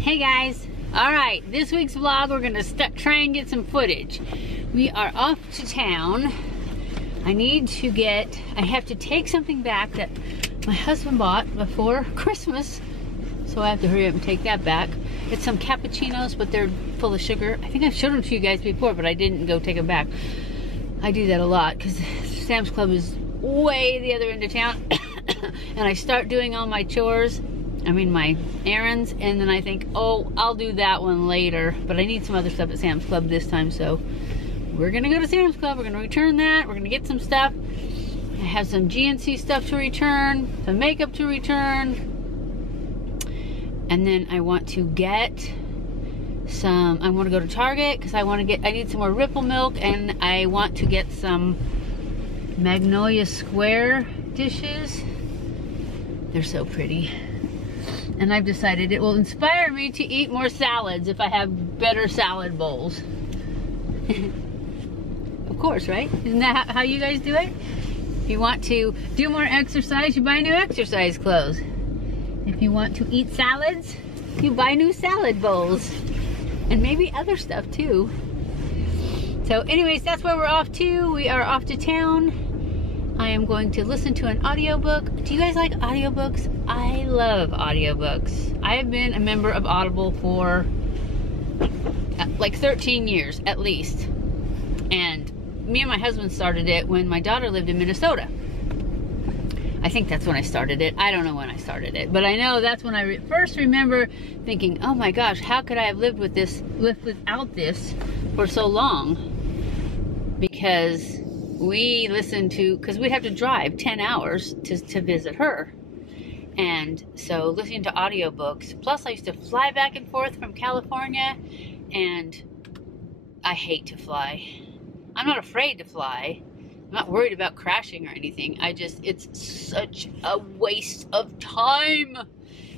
Hey guys, all right, this week's vlog we're gonna try and get some footage. We are off to town. I have to take something back that my husband bought before Christmas, so I have to hurry up and take that back. It's some cappuccinos, but they're full of sugar. I think I've showed them to you guys before, but I didn't go take them back. I do that a lot because Sam's Club is way the other end of town and I start doing all my chores, my errands, and then I think, oh, I'll do that one later, but I need some other stuff at Sam's Club this time, so we're gonna go to Sam's Club, we're gonna return that, we're gonna get some stuff. I have some GNC stuff to return, some makeup to return, and then I want to get I want to go to Target because I need some more Ripple milk, and I want to get some Magnolia Square dishes. They're so pretty. And I've decided it will inspire me to eat more salads if I have better salad bowls. Of course, right? Isn't that how you guys do it? If you want to do more exercise, you buy new exercise clothes. If you want to eat salads, you buy new salad bowls. And maybe other stuff too. So anyways, that's where we're off to. We are off to town. I am going to listen to an audiobook. Do you guys like audiobooks? I love audiobooks. I have been a member of Audible for like 13 years at least. And me and my husband started it when my daughter lived in Minnesota. I think that's when I started it. I don't know when I started it, but I know that's when I first remember thinking, oh my gosh, how could I have lived without this for so long? Because we'd have to drive 10 hours to visit her. And so listening to audiobooks, plus I used to fly back and forth from California, and I hate to fly. I'm not afraid to fly. I'm not worried about crashing or anything. It's such a waste of time.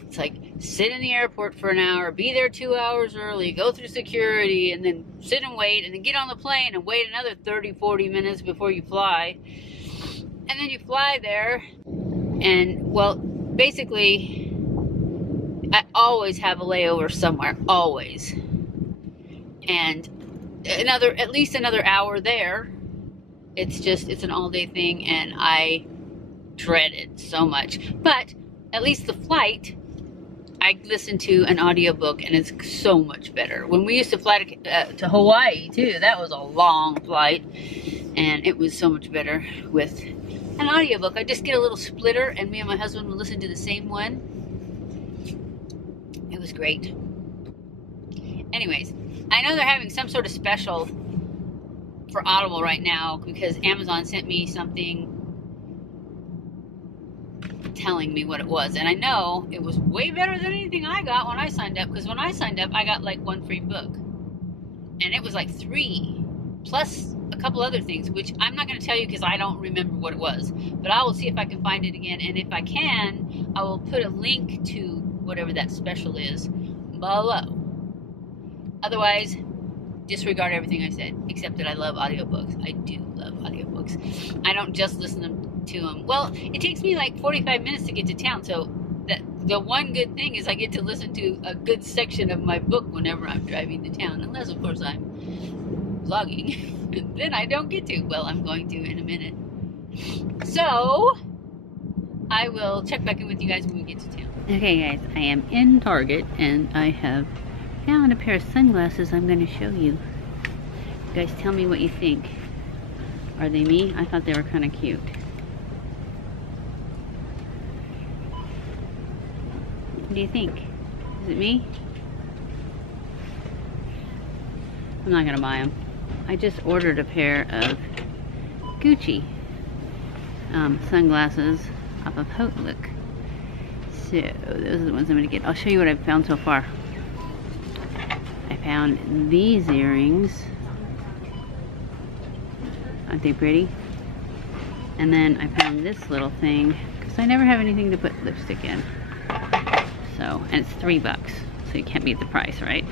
It's like, sit in the airport for an hour, be there 2 hours early, go through security, and then sit and wait, and then get on the plane and wait another 30, 40 minutes before you fly. And then you fly there, and, well, basically, I always have a layover somewhere, always. And at least another hour there. It's an all-day thing, and I dread it so much. But at least the flight, I listen to an audiobook, and it's so much better. When we used to fly to Hawaii, too, that was a long flight, and it was so much better with an audiobook. I just get a little splitter, and me and my husband would listen to the same one. It was great. Anyways, I know they're having some sort of special for Audible right now because Amazon sent me something telling me what it was, and I know it was way better than anything I got when I signed up, because when I signed up I got like one free book, and it was like 3 plus a couple other things, which I'm not going to tell you because I don't remember what it was, but I will see if I can find it again, and if I can, I will put a link to whatever that special is below. Otherwise, disregard everything I said, except that I love audiobooks. I do love audiobooks. I don't just listen to them. Well, it takes me like 45 minutes to get to town, so the one good thing is I get to listen to a good section of my book whenever I'm driving to town, unless of course I'm vlogging. Then I don't get to. Well, I'm going to in a minute. So I will check back in with you guys when we get to town. Okay guys, I am in Target, and I have found a pair of sunglasses I'm going to show you. You guys tell me what you think. Are they me? I thought they were kind of cute. What do you think? Is it me? I'm not going to buy them. I just ordered a pair of Gucci sunglasses off of Outlook. So those are the ones I'm going to get. I'll show you what I've found so far. I found these earrings. Aren't they pretty? And then I found this little thing, because I never have anything to put lipstick in. So, and it's $3, so you can't beat the price, right?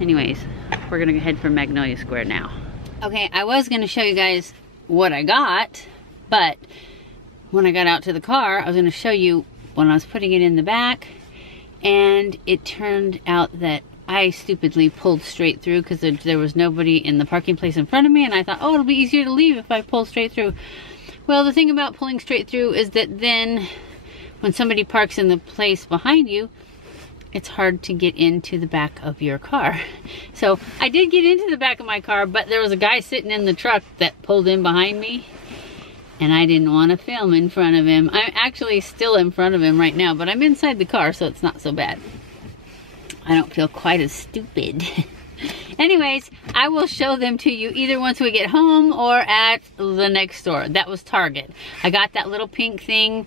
Anyways, we're gonna head for Magnolia Square now. Okay, I was gonna show you guys what I got, but when I got out to the car, I was gonna show you when I was putting it in the back, and it turned out that I stupidly pulled straight through because there was nobody in the parking place in front of me, and I thought, oh, it'll be easier to leave if I pull straight through. Well, the thing about pulling straight through is that then when somebody parks in the place behind you, it's hard to get into the back of your car. So I did get into the back of my car, but there was a guy sitting in the truck that pulled in behind me, and I didn't want to film in front of him. I'm actually still in front of him right now, but I'm inside the car, so it's not so bad. I don't feel quite as stupid. Anyways, I will show them to you either once we get home or at the next store. That was Target. I got that little pink thing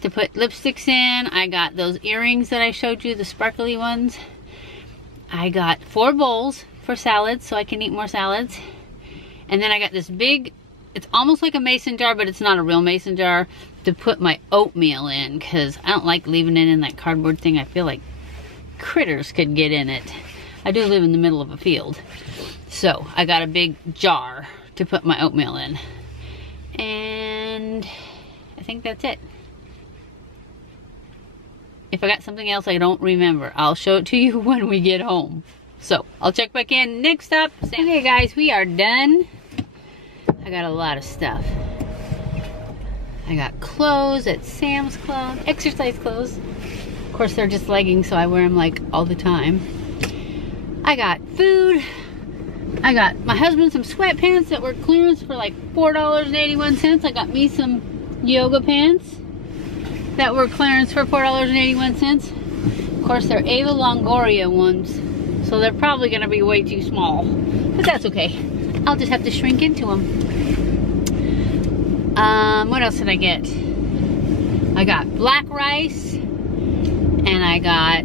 to put lipsticks in. I got those earrings that I showed you, the sparkly ones. I got 4 bowls for salads so I can eat more salads. And then I got this big, it's almost like a mason jar, but it's not a real mason jar, to put my oatmeal in, because I don't like leaving it in that cardboard thing. I feel like critters could get in it. I do live in the middle of a field. So I got a big jar to put my oatmeal in. And I think that's it. If I got something else I don't remember, I'll show it to you when we get home. So I'll check back in. Next stop. Okay guys, we are done. I got a lot of stuff. I got clothes at Sam's Club, exercise clothes. Of course, they're just leggings, so I wear them like all the time. I got food. I got my husband some sweatpants that were clearance for like $4.81. I got me some yoga pants that were clearance for $4.81. Of course, they're Ava Longoria ones, so they're probably gonna be way too small, but that's okay. I'll just have to shrink into them. What else did I get? I got black rice, and I got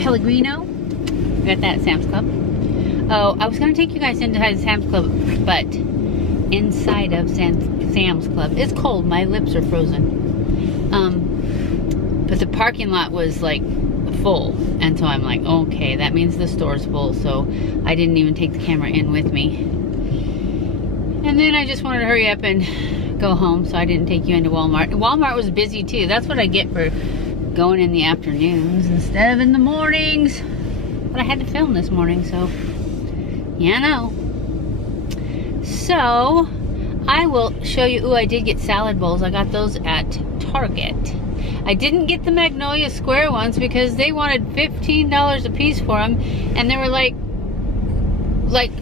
Pellegrino. I got that at Sam's Club. Oh, I was gonna take you guys inside Sam's Club, but inside of Sam's Club, it's cold. My lips are frozen. But the parking lot was like full, and so I'm like, okay, that means the store's full. So I didn't even take the camera in with me. And then I just wanted to hurry up and go home, so I didn't take you into Walmart. Walmart was busy too. That's what I get for going in the afternoons instead of in the mornings. But I had to film this morning, so yeah, no. So I will show you. Ooh, I did get salad bowls. I got those at Target. I didn't get the Magnolia Square ones because they wanted $15 a piece for them, and they were like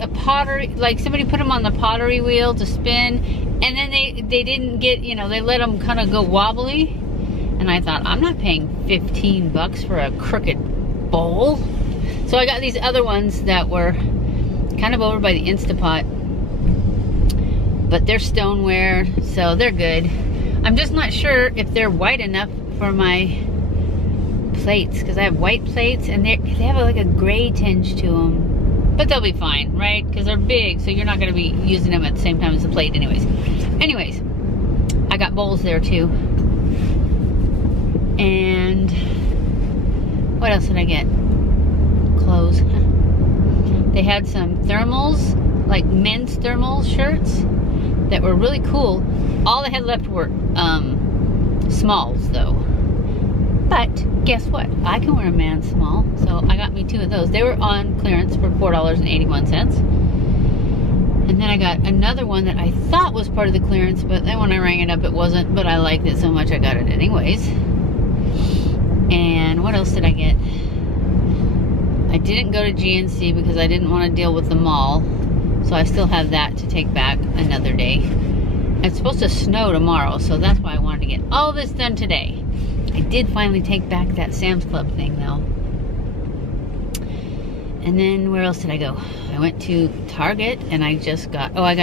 a pottery, like somebody put them on the pottery wheel to spin, and then they didn't get, you know, they let them kind of go wobbly, and I thought, I'm not paying 15 bucks for a crooked bowl. So I got these other ones that were kind of over by the Instapot, but they're Stoneware, so they're good. I'm just not sure if they're white enough for my plates, because I have white plates and they have like a gray tinge to them. But they'll be fine, right? Because they're big, so you're not going to be using them at the same time as the plate anyways. Anyways, I got bowls there too. And what else did I get? Clothes. They had some thermals, like men's thermal shirts that were really cool. All they had left were smalls though. But guess what? I can wear a man's small, so I got me 2 of those. They were on clearance for $4.81. And then I got another one that I thought was part of the clearance, but then when I rang it up, it wasn't. But I liked it so much, I got it anyways. And what else did I get? I didn't go to GNC because I didn't want to deal with the mall, so I still have that to take back another day. It's supposed to snow tomorrow, so that's why I wanted to get all this done today. I did finally take back that Sam's Club thing though. And then where else did I go? I went to Target and I just got, oh, I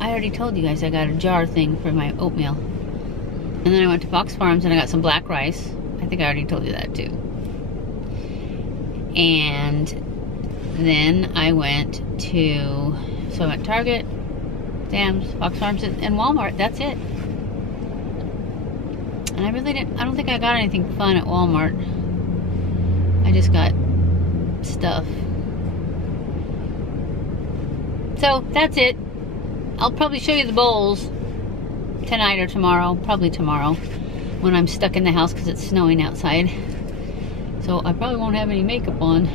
already told you guys I got a jar thing for my oatmeal. And then I went to Fox Farms and I got some black rice. I think I already told you that too. And then I went to, so I went Target, Sam's, Fox Farms, and Walmart. That's it. And I don't think I got anything fun at Walmart. I just got stuff. So that's it. I'll probably show you the bowls tonight or tomorrow, probably tomorrow. when I'm stuck in the house because it's snowing outside. So I probably won't have any makeup on.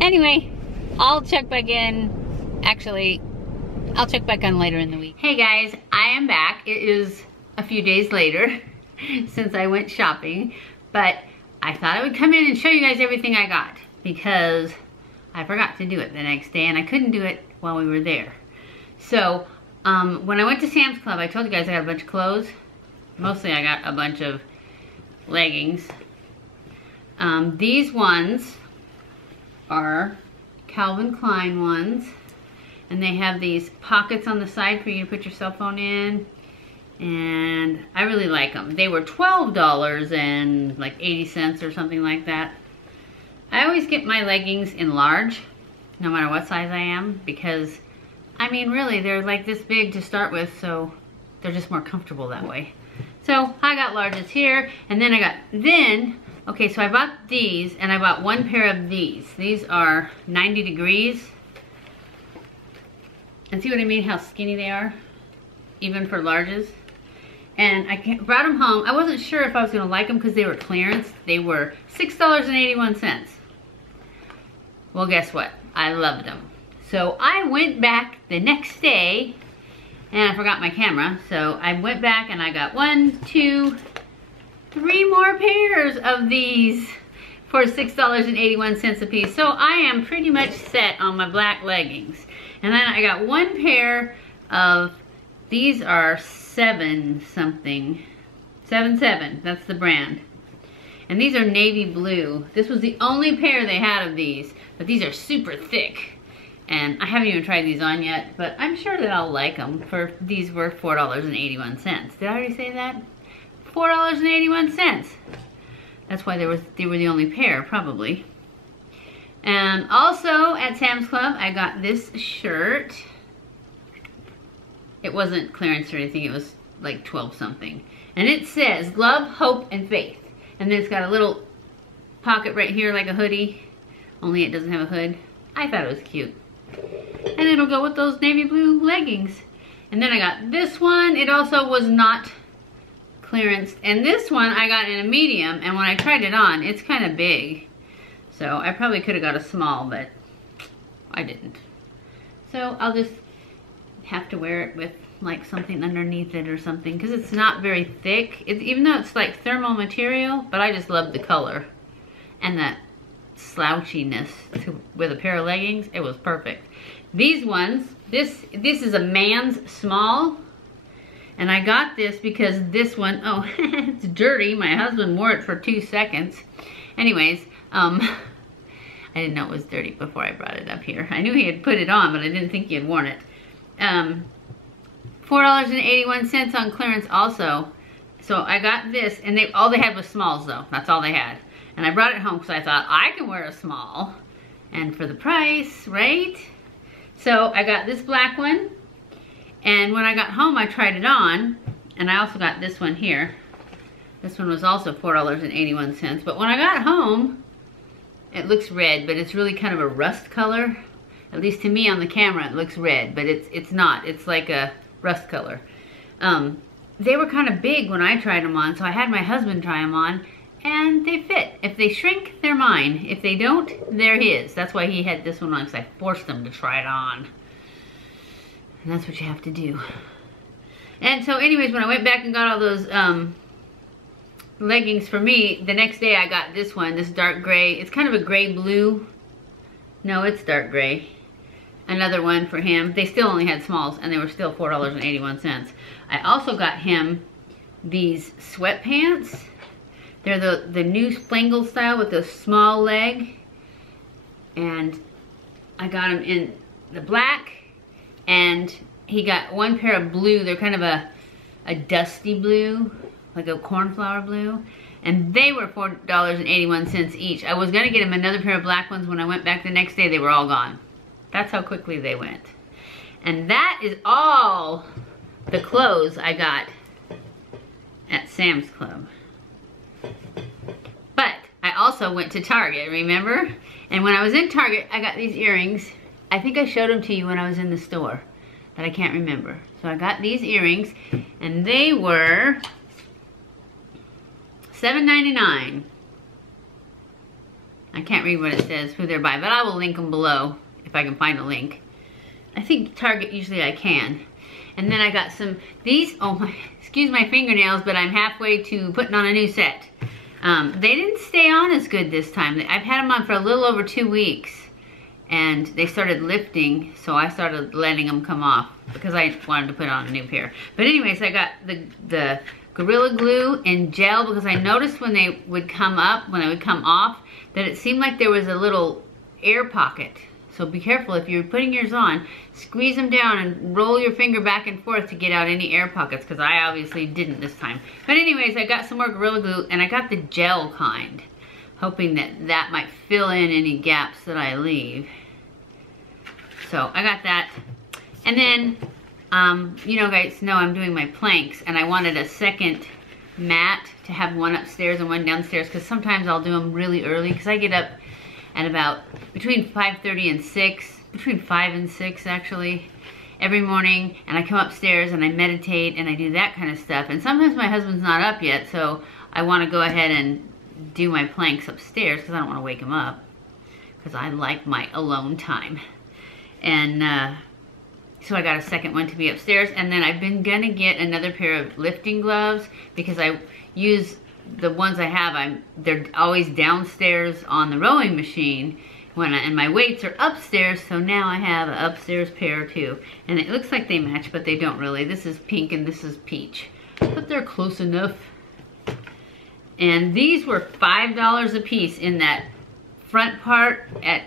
Anyway, I'll check back in. Actually, I'll check back on later in the week. Hey guys, I am back. It is a few days later since I went shopping, but I thought I would come in and show you guys everything I got because I forgot to do it the next day and I couldn't do it while we were there. So when I went to Sam's Club, I told you guys I got a bunch of clothes. Mostly I got a bunch of leggings. These ones are Calvin Klein ones, and they have these pockets on the side for you to put your cell phone in, and I really like them. They were $12 and like 80 cents or something like that. I always get my leggings in large, no matter what size I am, because I mean really they're like this big to start with, so they're just more comfortable that way. So I got larges here, and then okay, so I bought these, and I bought one pair of these. These are 90 degrees. And see what I mean, how skinny they are? Even for larges. And I brought them home. I wasn't sure if I was gonna like them because they were clearance. They were $6.81. Well, guess what? I loved them. So I went back the next day, and I forgot my camera. So I went back and I got 1, 2, 3 more pairs of these for $6.81 a piece. So I am pretty much set on my black leggings. And then I got one pair of, these are 7 something, 77, that's the brand. And these are navy blue. This was the only pair they had of these, but these are super thick. And I haven't even tried these on yet, but I'm sure that I'll like them. These were $4.81. Did I already say that? $4.81. That's why they were the only pair, probably. And also at Sam's Club, I got this shirt. It wasn't clearance or anything, it was like 12 something. And it says, love, hope, and faith. And then it's got a little pocket right here like a hoodie, only it doesn't have a hood. I thought it was cute. And it'll go with those navy blue leggings. And then I got this one. It also was not clearance. And this one I got in a medium, and when I tried it on, it's kind of big. So I probably could have got a small, but I didn't. So I'll just have to wear it with like something underneath it or something, because it's not very thick. Even though it's like thermal material, but I just love the color and that slouchiness with a pair of leggings. It was perfect. These ones, this is a man's small, and I got this because this one, oh, it's dirty. My husband wore it for 2 seconds. Anyways, I didn't know it was dirty before I brought it up here. I knew he had put it on, but I didn't think he had worn it. $4.81 on clearance also. So I got this, and all they had was smalls though. That's all they had. And I brought it home because I thought I can wear a small. And for the price, right? So I got this black one. And when I got home, I tried it on. And I also got this one here. This one was also $4.81. But when I got home, it looks red, but it's really kind of a rust color. At least to me on the camera, it looks red, but it's not. It's like a rust color. They were kind of big when I tried them on, so I had my husband try them on. And they fit. If they shrink, they're mine. If they don't, they're his. That's why he had this one on, because I forced him to try it on. And that's what you have to do. And so anyways, when I went back and got all those leggings for me, the next day I got this one, this dark gray. It's kind of a gray blue. No, it's dark gray. Another one for him. They still only had smalls, and they were still $4.81. I also got him these sweatpants. They're the new spangle style with the small leg. And I got them in the black. And he got one pair of blue. They're kind of a dusty blue, like a cornflower blue. And they were $4.81 each. I was gonna get him another pair of black ones. When I went back the next day, they were all gone. That's how quickly they went. And that is all the clothes I got at Sam's Club. But I also went to Target, remember? And when I was in Target, I got these earrings. I think I showed them to you when I was in the store, but I can't remember. So I got these earrings, and they were $7.99. I can't read what it says, who they're by, but I will link them below if I can find a link. I think Target usually I can. And then I got these, oh my, excuse my fingernails, but I'm halfway to putting on a new set. They didn't stay on as good this time. I've had them on for a little over 2 weeks, and they started lifting, so I started letting them come off because I wanted to put on a new pair. But anyways, I got the Gorilla Glue in gel because I noticed when they would come up, when they would come off, that it seemed like there was a little air pocket. So be careful if you're putting yours on, squeeze them down and roll your finger back and forth to get out any air pockets, because I obviously didn't this time. But anyways, I got some more Gorilla Glue, and I got the gel kind, hoping that that might fill in any gaps that I leave. So I got that. And then, you know, guys know I'm doing my planks, and I wanted a second mat to have one upstairs and one downstairs, because sometimes I'll do them really early, because I get up at about between 5:30 and 6, between 5 and 6 actually, every morning, and I come upstairs and I meditate and I do that kind of stuff. And sometimes my husband's not up yet, so I want to go ahead and do my planks upstairs because I don't want to wake him up, because I like my alone time. And so I got a second one to be upstairs, and then I've been gonna get another pair of lifting gloves because I use the ones I have, they're always downstairs on the rowing machine and my weights are upstairs, so now I have an upstairs pair too. And it looks like they match, but they don't really. This is pink and this is peach, but they're close enough. And these were $5 a piece in that front part at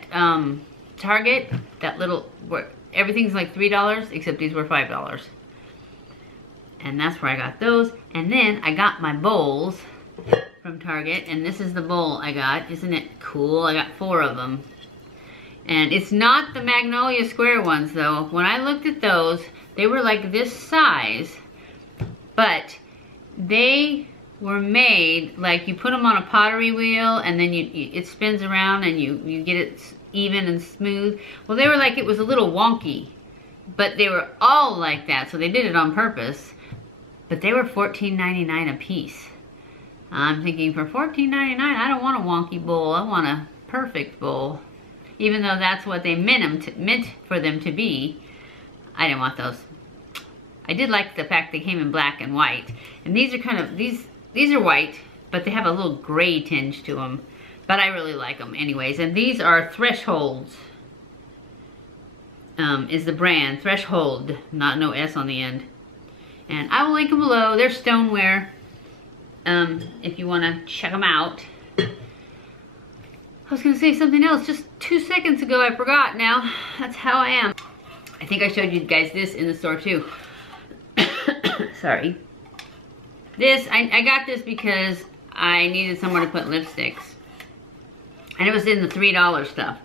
Target, that little, where everything's like $3, except these were $5. And that's where I got those. And then I got my bowls from Target, and this is the bowl I got. Isn't it cool? I got 4 of them. And it's not the Magnolia Square ones though. When I looked at those, they were like this size, but they were made like you put them on a pottery wheel and then it spins around and you get it even and smooth. Well, they were like, it was a little wonky, but they were all like that, so they did it on purpose. But they were $14.99 a piece. I'm thinking, for $14.99, I don't want a wonky bowl. I want a perfect bowl. Even though that's what they meant for them to be, I didn't want those. I did like the fact they came in black and white. And these are kind of, these are white, but they have a little gray tinge to them. But I really like them anyways. And these are Thresholds, is the brand. Threshold, no S on the end. And I will link them below. They're Stoneware, if you want to check them out. I was going to say something else just 2 seconds ago. I forgot now. That's how I am. I think I showed you guys this in the store too. Sorry. This, I got this because I needed somewhere to put lipsticks. And it was in the $3 stuff.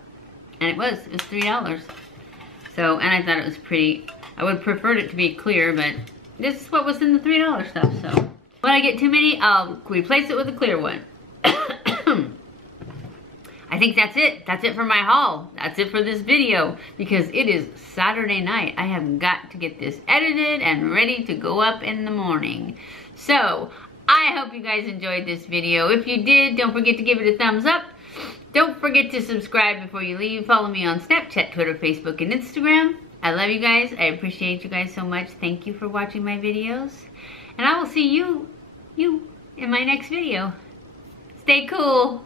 And it was $3. So, and I thought it was pretty. I would have preferred it to be clear, but this is what was in the $3 stuff. So when I get too many, I'll replace it with a clear one. I think that's it. That's it for my haul. That's it for this video, because it is Saturday night. I have got to get this edited and ready to go up in the morning. So I hope you guys enjoyed this video. If you did, don't forget to give it a thumbs up. Don't forget to subscribe before you leave. Follow me on Snapchat, Twitter, Facebook, and Instagram. I love you guys. I appreciate you guys so much. Thank you for watching my videos. And I will see you in my next video. Stay cool.